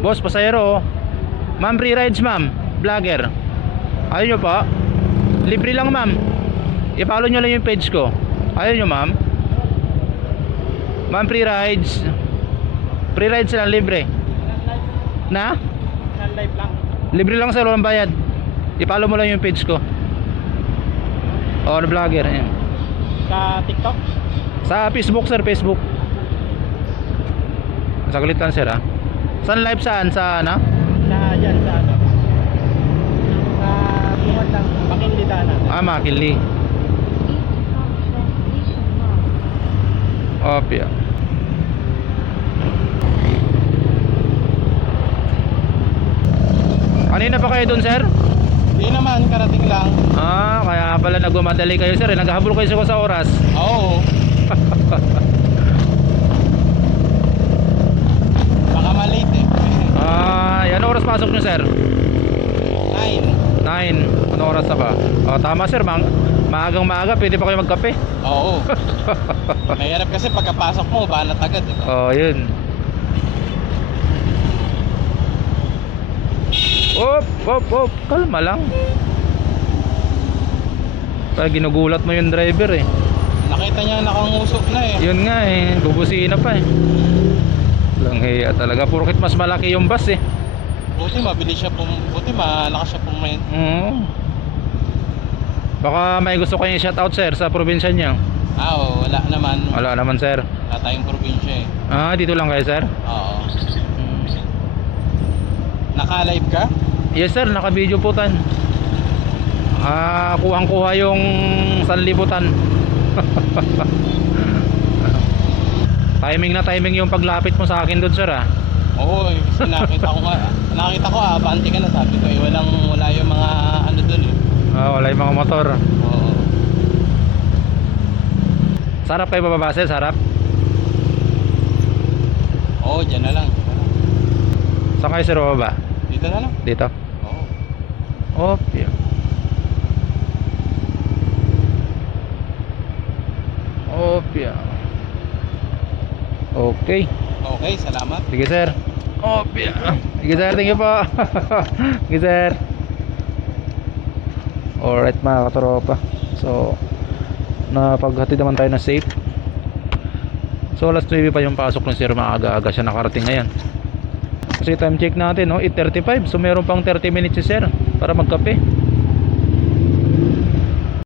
Boss, pasayero oh. Ma'am, free rides ma'am. Vlogger. Ayaw nyo pa? Libre lang ma'am. I-follow nyo lang yung page ko. Ayaw nyo ma'am? Ma'am, free rides. Free rides lang, libre. Na? Live lang. Libre lang sir, walang bayad. I-follow mo lang yung page ko. Oh, na vlogger. Ayan. Sa TikTok? Sa Facebook sir, Facebook. Saglit lang sir ha. Saan live saan? Sa ano? Sa dyan, sa ano? Sa bungad lang, Makindidana. Ah, Makili. Opya. Kanina pa kayo dun sir? Hindi naman, karating lang. Ah, kaya pala nagmamadali kayo sir. Naghahabol kayo sa oras. Oo. Baka malate eh. Ah, yan oras pasok nyo sir? 9. 9. Ano oras na ba? Oh, tama sir, maagang maaga pwede pa kayo magkape. Oo. Mahirap kasi pagkapasok mo, banat agad. Diba? Oh, yun. Op, kalma lang. Kaya ginugulat mo yung driver eh. Nakita niya nakangusok na eh. Yun nga eh, bubusina pa eh. Langhiya talaga, porkit mas malaki yung bus eh. Buti mabilis siya buti malakas siya pumain. Baka may gusto kayong shoutout sir sa probinsya niyo. Oo, wala naman. Wala naman sir. Wala tayong probinsya eh. Ah, dito lang kayo sir? Oo. Naka-live ka? Yes sir, naka-video po tan. Ah, kuhang-kuha yung sanlibutan. Timing yung paglapit mo sa akin doon sir ah. Oo, kasi nakita ko abante ka na, sabi ko eh, wala yung mga ano doon eh. Ah, wala yung mga motor. Oo. Sarap kayo bababa sir, sarap. Oo, dyan na lang. Saan kayo sir bababa? Dito na lang. Dito? Oo. Opya. Opya. Okay. Okay, salamat. Sige sir. Opya. Sige sir, thank you po. Sige sir. Alright mga katropa. So napaghatid naman tayo na safe. So alas 9 pa yung pasok ng sir, maaga-aga siya nakarating ngayon. Kasi time check natin no, 8:35. So meron pang 30 minutes si sir para magkape.